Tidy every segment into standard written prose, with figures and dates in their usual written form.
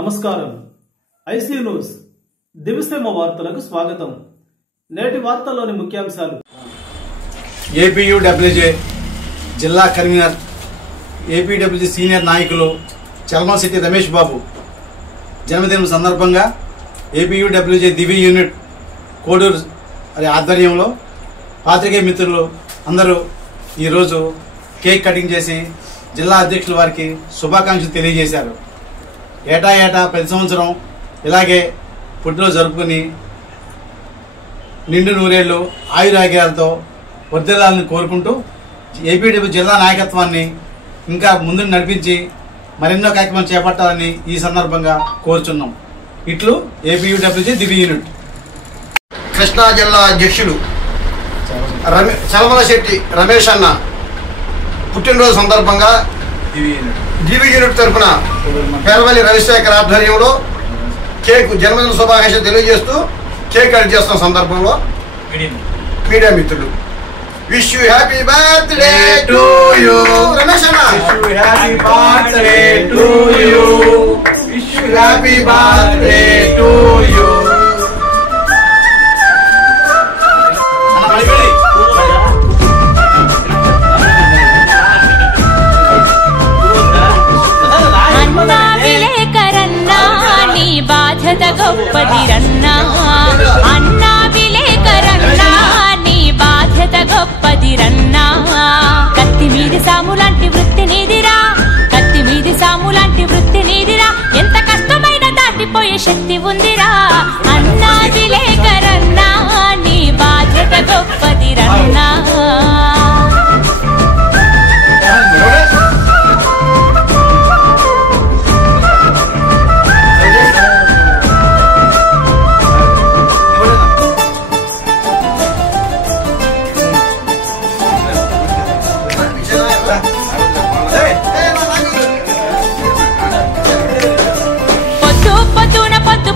నమస్కారం. IC news దివిసేమ వార్తలకు స్వాగతం. నేటి వార్తల్లోని ముఖ్యాంశాలు. ఏపీయూడబ్ల్యూజే జిల్లా కన్వీనర్, ఏపీడబ్ల్యూజే సీనియర్ నాయకులు చల్మశెట్టి రమేష్ బాబు జన్మదినం సందర్భంగా ఏపీయూడబ్ల్యూజే దివి యూనిట్ కోడూరు ఆధ్వర్యంలో పాత్రికేయ మిత్రులు అందరూ ఈరోజు కేక్ కటింగ్ చేసి జిల్లా అధ్యక్షుల వారికి శుభాకాంక్షలు తెలియజేశారు. ఏటా ప్రతి సంవత్సరం ఇలాగే పుట్టినరోజు జరుపుకుని నిండు నూరేళ్లు ఆయురాగ్యాలతో వర్ధిల్లాలని కోరుకుంటూ ఏపీడబ్ల్యూ జిల్లా నాయకత్వాన్ని ఇంకా ముందుకు నడిపించి మరెన్నో కార్యక్రమాలు చేపట్టాలని ఈ సందర్భంగా కోరుచున్నాం. ఇట్లు ఏపీయూడబ్ల్యూజే దివి యూనిట్. కృష్ణా జిల్లా అధ్యక్షులు చలమలశెట్టి రమేష్ అన్న పుట్టినరోజు సందర్భంగా దివి యూనిట్ తరఫున పెరవల్లి రవిశేఖర్ ఆధ్వర్యంలో కేక్ జన్మదిన శుభాకాంక్షలు తెలియజేస్తూ కేక్ కట్ చేస్తున్న సందర్భంలో మీడియా మిత్రులు wish you happy birthday to you Ramesh అన్న, happy birthday to you, wish you happy birthday to you. బాధ్యత గొప్పదిరన్నా అన్నా విలేకరన్నా, నీ బాధ్యత గొప్పదిరన్నా. కత్తి మీది సాము లాంటి వృత్తి నీదిరా, కత్తి మీది సాము లాంటి వృత్తి నీదిరా. ఎంత కష్టమైన దాటిపోయే శక్తి ఉందిరా. అన్నా విలేకరన్నా, నీ బాధ్యత గొప్పదిరన్నా.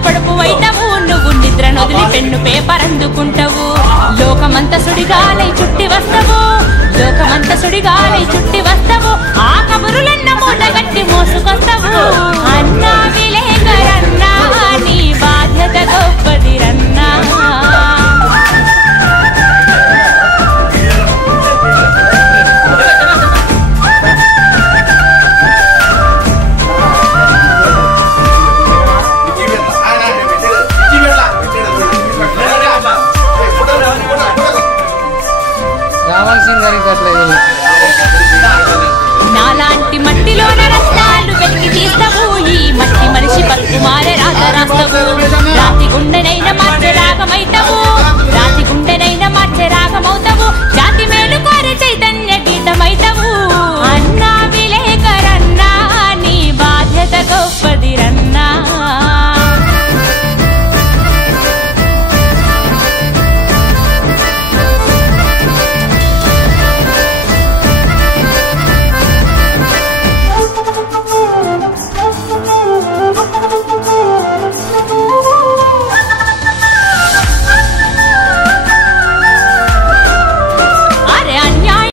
పడుపువైనవు నువ్వు, నిద్ర నొదిలి పెన్ను పేపర్ అందుకుంటావు. లోకమంత సుడిగాలై చుట్టి వస్తావు, లోకమంత సుడిగాలై చుట్టి వస్తావు. ఆ కబురులన్న మూటగట్టి మోసుకొస్తావు. అన్నా విలేకరన్నా, నీ బాధ్యత గొప్పదిరన్నా. నాలాంటి మట్టిలోన రత్నాలు వెతికి తీస్తావు. ఈ మట్టి మనిషి బతుకు మారే రాత రాస్తావు. రాతి గుండెనైనా మార్చే రాగమైతావు, రాతి గుండెనైనా మార్చే రాగమవుతావు.